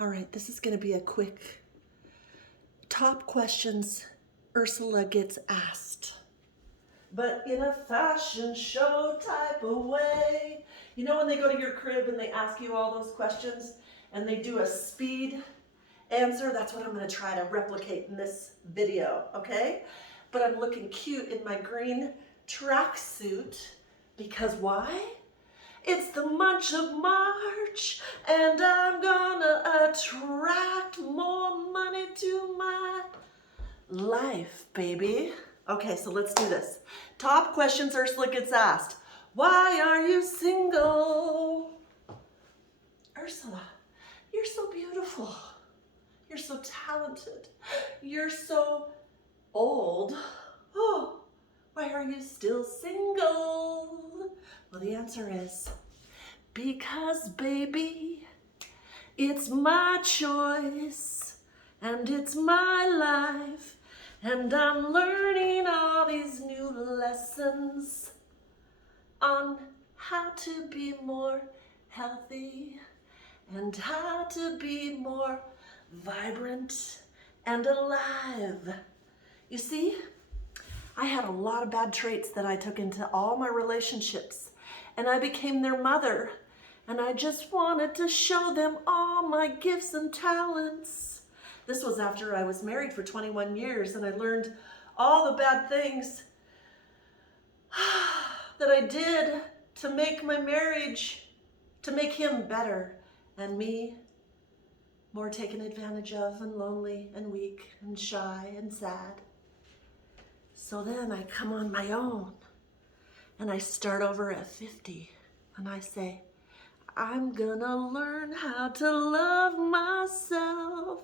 All right, this is going to be a quick top questions Ursula gets asked. But in a fashion show type of way. You know when they go to your crib and they ask you all those questions and they do a speed answer? That's what I'm going to try to replicate in this video, okay? But I'm looking cute in my green tracksuit because why? It's the month of March, and I'm gonna attract more money to my life, baby. Okay, so let's do this. Top questions Ursula gets asked. Why are you single? Ursula, you're so beautiful. You're so talented. You're so old. Oh, why are you still single? Well, the answer is because, baby, it's my choice and it's my life, and I'm learning all these new lessons on how to be more healthy and how to be more vibrant and alive. You see, I had a lot of bad traits that I took into all my relationships, and I became their mother, and I just wanted to show them all my gifts and talents. This was after I was married for 21 years, and I learned all the bad things that I did to make my marriage, to make him better, and me more taken advantage of and lonely and weak and shy and sad. So then I come on my own and I start over at 50 and I say, I'm gonna learn how to love myself.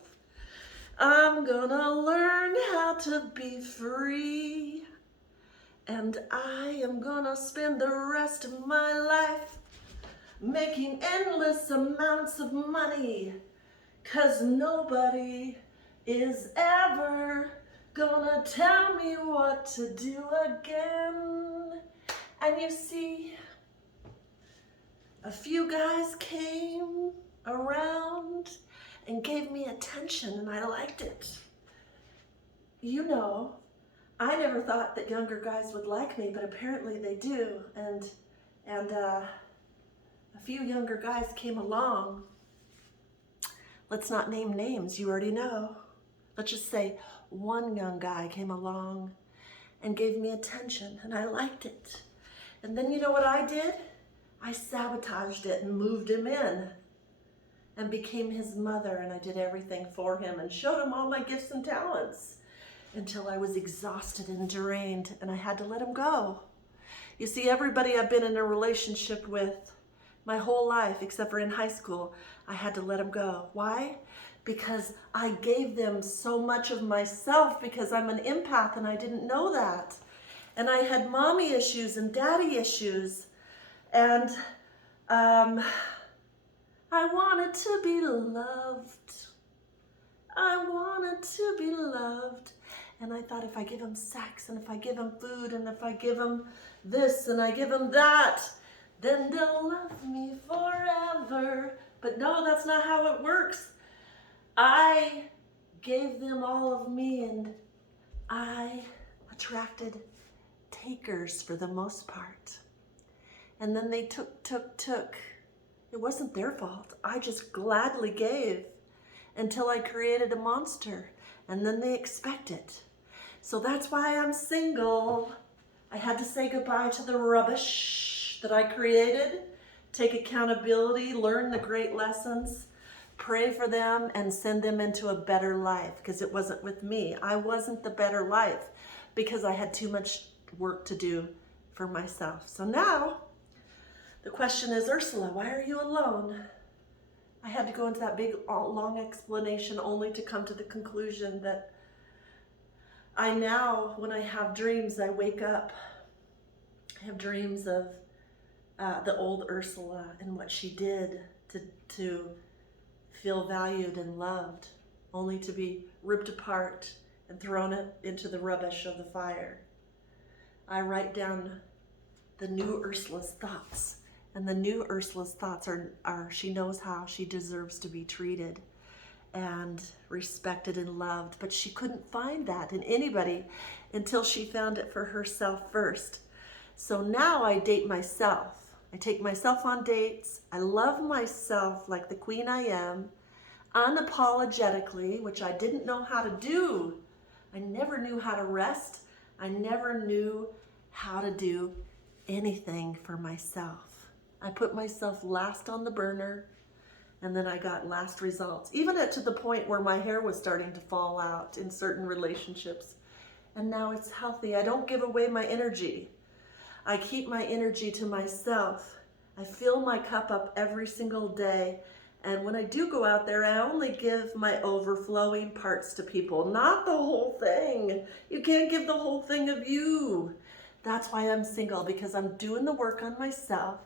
I'm gonna learn how to be free. And I am gonna spend the rest of my life making endless amounts of money, 'cause nobody is ever gonna tell me what to do again. And you see, a few guys came around and gave me attention, and I liked it. You know, I never thought that younger guys would like me, but apparently they do. And a few younger guys came along. Let's not name names, you already know. Let's just say one young guy came along and gave me attention, and I liked it. And then you know what I did? I sabotaged it and moved him in and became his mother, and I did everything for him and showed him all my gifts and talents until I was exhausted and drained, and I had to let him go. You see, everybody I've been in a relationship with my whole life, except for in high school, I had to let them go. Why? Because I gave them so much of myself, because I'm an empath and I didn't know that. And I had mommy issues and daddy issues. And I wanted to be loved. I wanted to be loved. And I thought, if I give them sex, and if I give them food, and if I give them this, and I give them that, then they'll love me forever. But no, that's not how it works. I gave them all of me, and I attracted takers for the most part. And then they took. It wasn't their fault. I just gladly gave until I created a monster, and then they expect it. So that's why I'm single. I had to say goodbye to the rubbish that I created, take accountability, learn the great lessons, pray for them, and send them into a better life, because it wasn't with me. I wasn't the better life because I had too much work to do for myself. So now the question is, Ursula, why are you alone? I had to go into that big, long explanation only to come to the conclusion that I now, when I have dreams, I wake up. I have dreams of the old Ursula and what she did to feel valued and loved, only to be ripped apart and thrown into the rubbish of the fire. I write down the new Ursula's thoughts, and the new Ursula's thoughts are she knows how she deserves to be treated. and respected and loved, but she couldn't find that in anybody until she found it for herself first. So now I date myself. I take myself on dates. I love myself like the queen I am, unapologetically, which I didn't know how to do. I never knew how to rest. I never knew how to do anything for myself. I put myself last on the burner, and then I got last results, even to the point where my hair was starting to fall out in certain relationships. And now it's healthy. I don't give away my energy. I keep my energy to myself. I fill my cup up every single day. And when I do go out there, I only give my overflowing parts to people, not the whole thing. You can't give the whole thing of you. That's why I'm single, because I'm doing the work on myself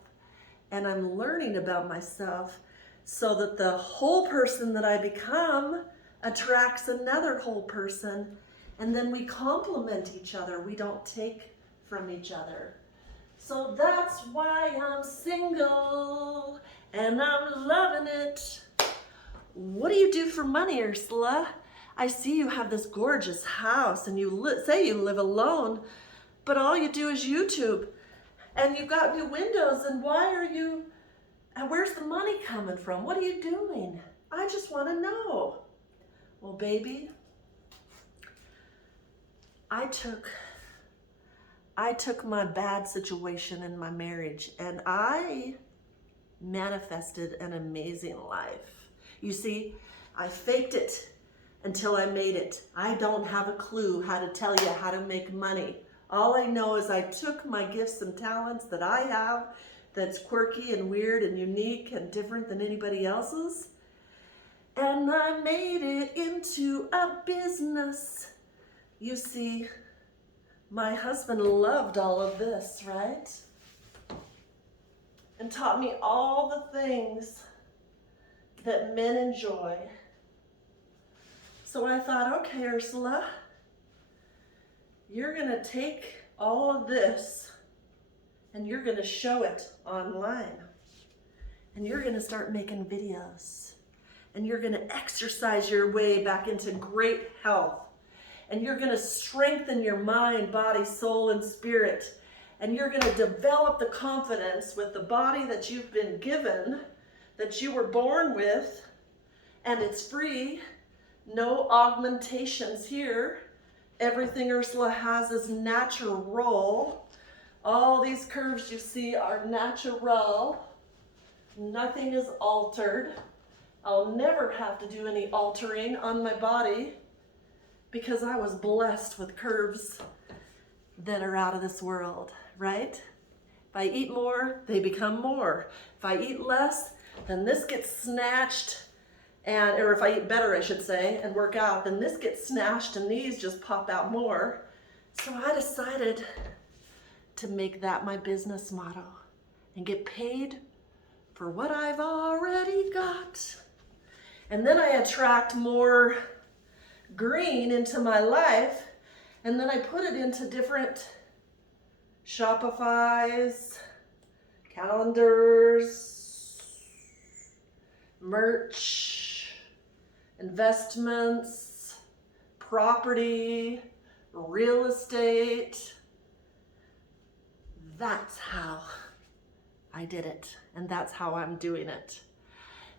and I'm learning about myself so that the whole person that I become attracts another whole person, and then we complement each other. We don't take from each other. So that's why I'm single and I'm loving it. What do you do for money, Ursula? I see you have this gorgeous house and you say you live alone, but all you do is YouTube, and you got new windows, and where's the money coming from? What are you doing? I just want to know. Well, baby, I took my bad situation in my marriage and I manifested an amazing life. You see, I faked it until I made it. I don't have a clue how to tell you how to make money. All I know is I took my gifts and talents that I have, that's quirky and weird and unique and different than anybody else's, and I made it into a business. You see, my husband loved all of this, right? And taught me all the things that men enjoy. So I thought, okay, Ursula, you're gonna take all of this and you're gonna show it online. And you're gonna start making videos. And you're gonna exercise your way back into great health. And you're gonna strengthen your mind, body, soul, and spirit. And you're gonna develop the confidence with the body that you've been given, that you were born with, and it's free. No augmentations here. Everything Ursula has is natural. All these curves you see are natural. Nothing is altered. I'll never have to do any altering on my body because I was blessed with curves that are out of this world, right? If I eat more, they become more. If I eat less, then this gets snatched, or if I eat better, I should say, and work out, then this gets snatched and these just pop out more. So I decided to make that my business motto and get paid for what I've already got. And then I attract more green into my life, and then I put it into different Shopify's, calendars, merch, investments, property, real estate. That's how I did it, and that's how I'm doing it.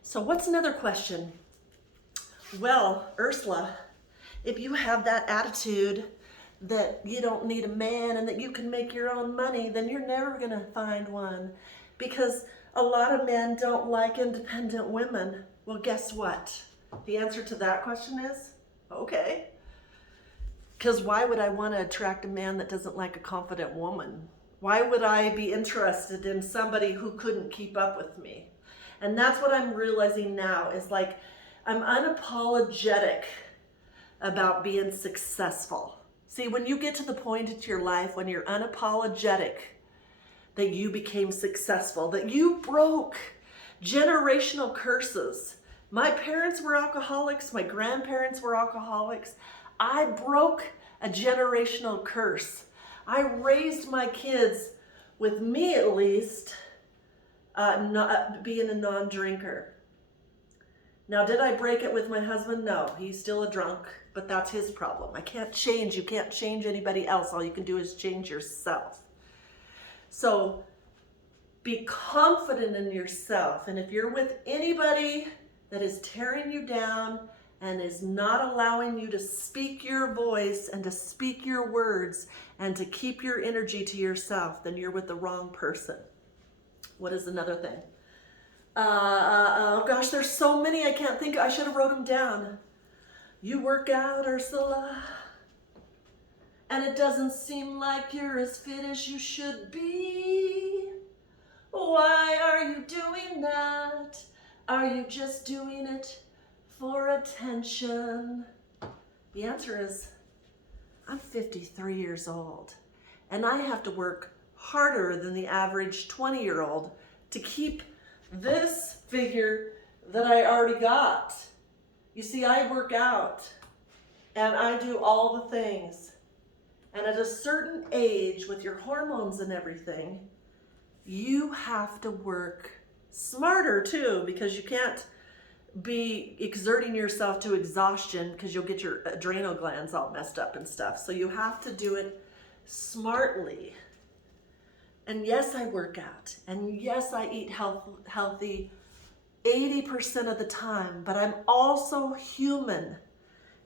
So what's another question? Well, Ursula, if you have that attitude that you don't need a man and that you can make your own money, then you're never going to find one, because a lot of men don't like independent women. Well, guess what? The answer to that question is, okay. Because why would I want to attract a man that doesn't like a confident woman? Why would I be interested in somebody who couldn't keep up with me? And that's what I'm realizing now is like, I'm unapologetic about being successful. See, when you get to the point in your life when you're unapologetic that you became successful, that you broke generational curses. My parents were alcoholics, my grandparents were alcoholics. I broke a generational curse. I raised my kids, with me at least, being a non-drinker. Now, did I break it with my husband? No, he's still a drunk, but that's his problem. I can't change. You can't change anybody else. All you can do is change yourself. So be confident in yourself. And if you're with anybody that is tearing you down and is not allowing you to speak your voice and to speak your words and to keep your energy to yourself, then you're with the wrong person. What is another thing? Oh gosh, there's so many I can't think. I should have wrote them down. You work out, Ursula, and it doesn't seem like you're as fit as you should be. Why are you doing that? Are you just doing it for attention? The answer is, I'm 53 years old, and I have to work harder than the average 20-year-old to keep this figure that I already got. You see, I work out, and I do all the things. And at a certain age, with your hormones and everything, you have to work smarter too, because you can't be exerting yourself to exhaustion because you'll get your adrenal glands all messed up and stuff. So you have to do it smartly. And yes, I work out. And yes, I eat healthy 80% of the time, but I'm also human.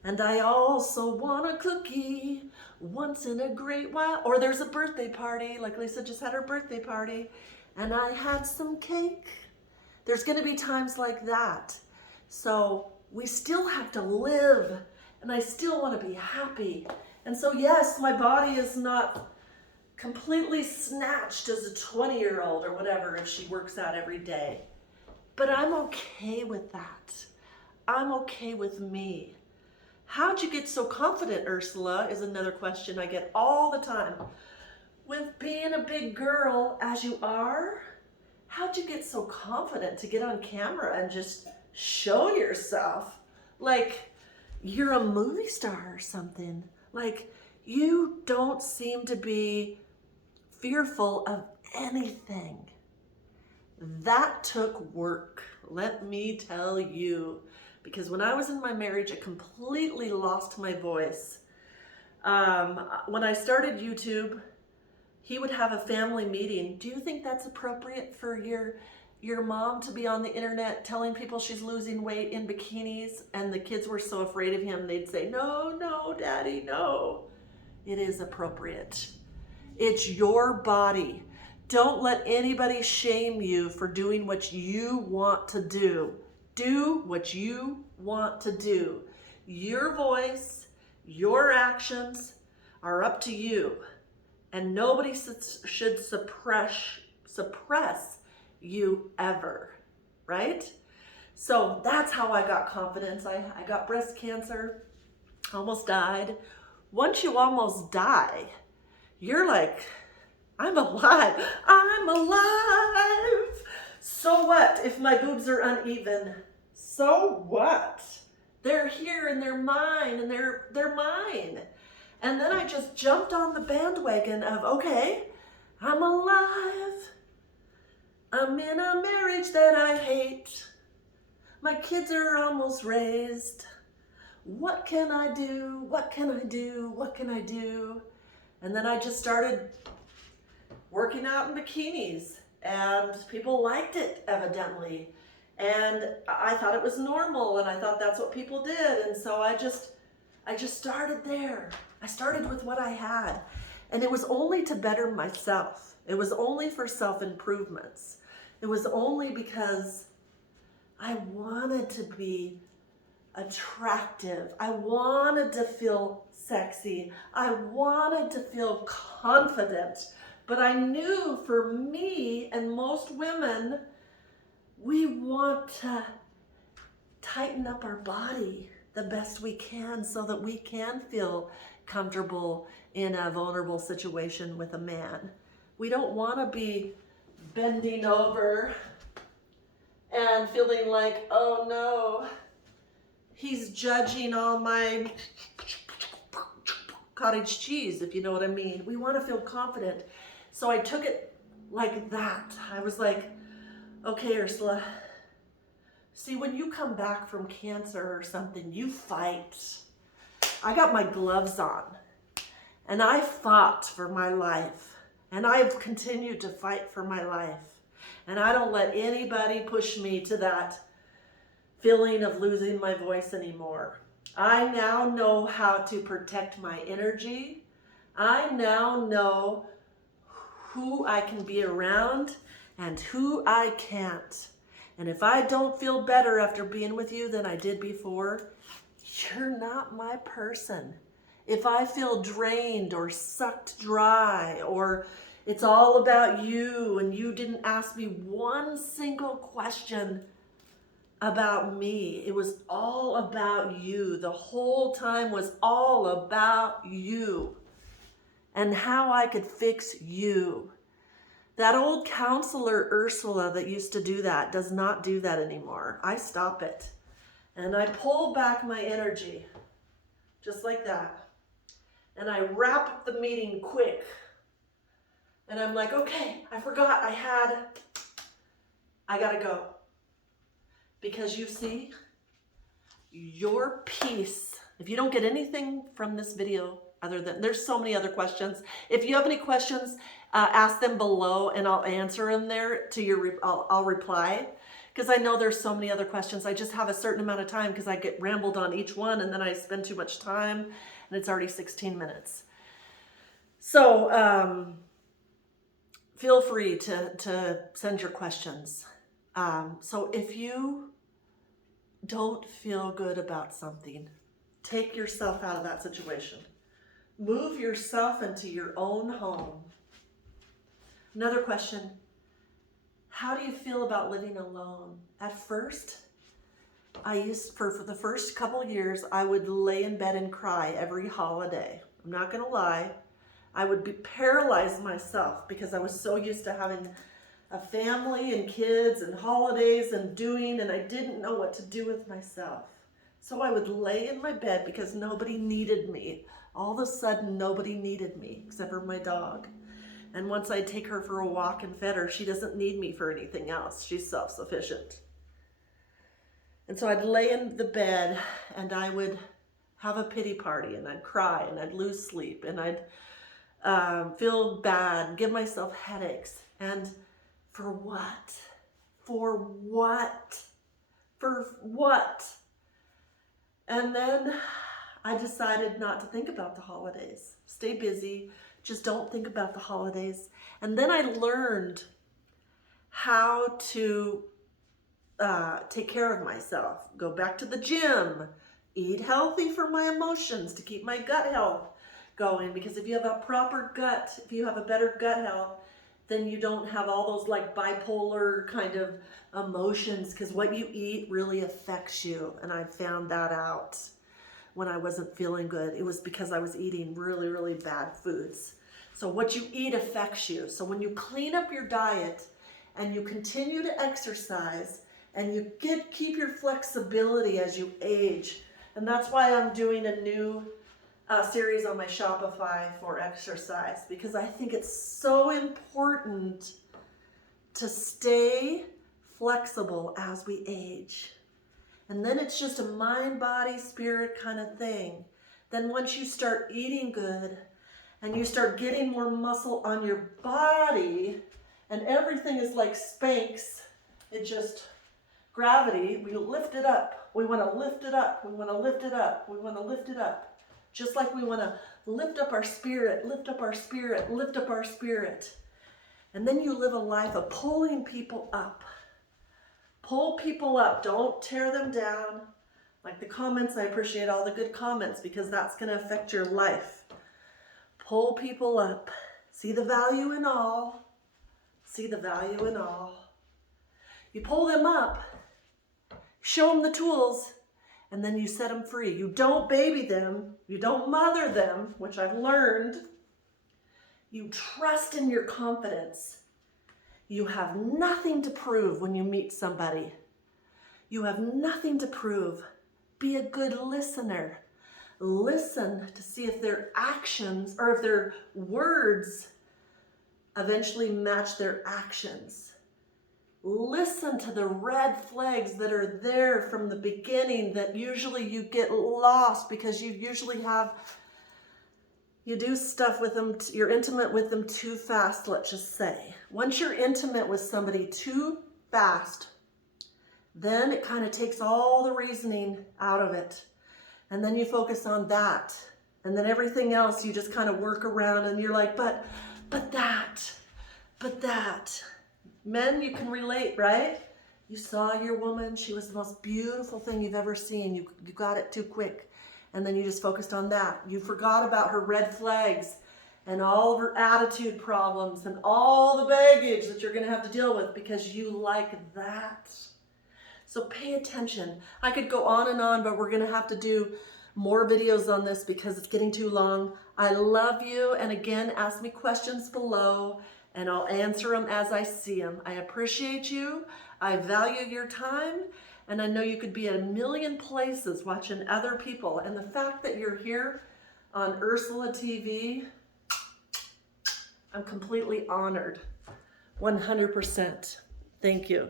And I also want a cookie once in a great while. Or there's a birthday party, like Lisa just had her birthday party, and I had some cake. There's going to be times like that. So we still have to live, and I still want to be happy. And so yes, my body is not completely snatched as a 20-year-old or whatever if she works out every day. But I'm okay with that. I'm okay with me. How'd you get so confident, Ursula, is another question I get all the time. With being a big girl as you are, how'd you get so confident to get on camera and just show yourself like you're a movie star or something? Like, you don't seem to be fearful of anything. That took work, let me tell you. Because when I was in my marriage, I completely lost my voice. When I started YouTube, he would have a family meeting. Do you think that's appropriate for your mom to be on the internet telling people she's losing weight in bikinis? And the kids were so afraid of him, they'd say, no, no, Daddy, no. It is appropriate. It's your body. Don't let anybody shame you for doing what you want to do. Do what you want to do. Your voice, your actions are up to you. And nobody should suppress you ever, right? So that's how I got confidence. I got breast cancer, almost died. Once you almost die, you're like, I'm alive. I'm alive. So what if my boobs are uneven? So what? They're here and they're mine and they're mine. And then I just jumped on the bandwagon of, okay, I'm alive. I'm in a marriage that I hate. My kids are almost raised. What can I do? What can I do? What can I do? And then I just started working out in bikinis, and people liked it, evidently. And I thought it was normal, and I thought that's what people did. And so I just started there. I started with what I had. And it was only to better myself. It was only for self-improvements. It was only because I wanted to be attractive. I wanted to feel sexy. I wanted to feel confident. But I knew for me and most women, we want to tighten up our body the best we can so that we can feel comfortable in a vulnerable situation with a man. We don't want to be bending over and feeling like, oh no, he's judging all my cottage cheese, if you know what I mean. We want to feel confident. So I took it like that. I was like, okay, Ursula, See, when you come back from cancer or something, you fight. I got my gloves on and I fought for my life, and I've continued to fight for my life. And I don't let anybody push me to that feeling of losing my voice anymore. I now know how to protect my energy. I now know who I can be around and who I can't. And if I don't feel better after being with you than I did before, you're not my person. If I feel drained or sucked dry, or it's all about you and you didn't ask me one single question about me, it was all about you. The whole time was all about you and how I could fix you. That old counselor Ursula that used to do that does not do that anymore. I stop it and I pull back my energy just like that. And I wrap up the meeting quick. And I'm like, okay, I forgot I gotta go. Because you see, your peace, if you don't get anything from this video other than, there's so many other questions. If you have any questions, ask them below and I'll answer them there to your, I'll reply. Because I know there's so many other questions. I just have a certain amount of time because I get rambled on each one and then I spend too much time and it's already 16 minutes. So feel free to send your questions. So if you don't feel good about something, take yourself out of that situation. Move yourself into your own home. Another question. How do you feel about living alone? At first, for the first couple of years, I would lay in bed and cry every holiday. I'm not gonna lie. I would paralyze myself because I was so used to having a family and kids and holidays and I didn't know what to do with myself. So I would lay in my bed because nobody needed me. All of a sudden, nobody needed me except for my dog. And once I take her for a walk and fed her, she doesn't need me for anything else. She's self-sufficient. And so I'd lay in the bed and I would have a pity party and I'd cry and I'd lose sleep and I'd feel bad, give myself headaches. And for what? For what? For what? And then I decided not to think about the holidays. Stay busy. Just don't think about the holidays. And then I learned how to take care of myself. Go back to the gym. Eat healthy for my emotions to keep my gut health going. Because if you have a proper gut, if you have a better gut health, then you don't have all those like bipolar kind of emotions, because what you eat really affects you. And I found that out when I wasn't feeling good. It was because I was eating really, really bad foods. So what you eat affects you. So when you clean up your diet and you continue to exercise and you keep your flexibility as you age, and that's why I'm doing a new series on my Shopify for exercise, because I think it's so important to stay flexible as we age. And then it's just a mind, body, spirit kind of thing. Then once you start eating good and you start getting more muscle on your body and everything is like Spanx, it just, gravity, we lift it up. We want to lift it up. We want to lift it up. We want to lift it up. Just like we want to lift up our spirit, lift up our spirit, lift up our spirit. And then you live a life of pulling people up. Pull people up. Don't tear them down. Like the comments, I appreciate all the good comments because that's going to affect your life. Pull people up. See the value in all. See the value in all. You pull them up. Show them the tools. And then you set them free. You don't baby them. You don't mother them, which I've learned. You trust in your confidence. You have nothing to prove when you meet somebody. You have nothing to prove. Be a good listener. Listen to see if their actions or if their words eventually match their actions. Listen to the red flags that are there from the beginning that usually you get lost because you do stuff with them, you're intimate with them too fast, let's just say. Once you're intimate with somebody too fast, then it kind of takes all the reasoning out of it. And then you focus on that. And then everything else you just kind of work around and you're like, but that. Men, you can relate, right? You saw your woman, she was the most beautiful thing you've ever seen. You got it too quick. And then you just focused on that. You forgot about her red flags and all of her attitude problems and all the baggage that you're going to have to deal with because you like that. So pay attention. I could go on and on, but we're going to have to do more videos on this because it's getting too long. I love you. And again, ask me questions below and I'll answer them as I see them. I appreciate you. I value your time. And I know you could be at a million places watching other people. And the fact that you're here on Ursula TV, I'm completely honored. 100%. Thank you.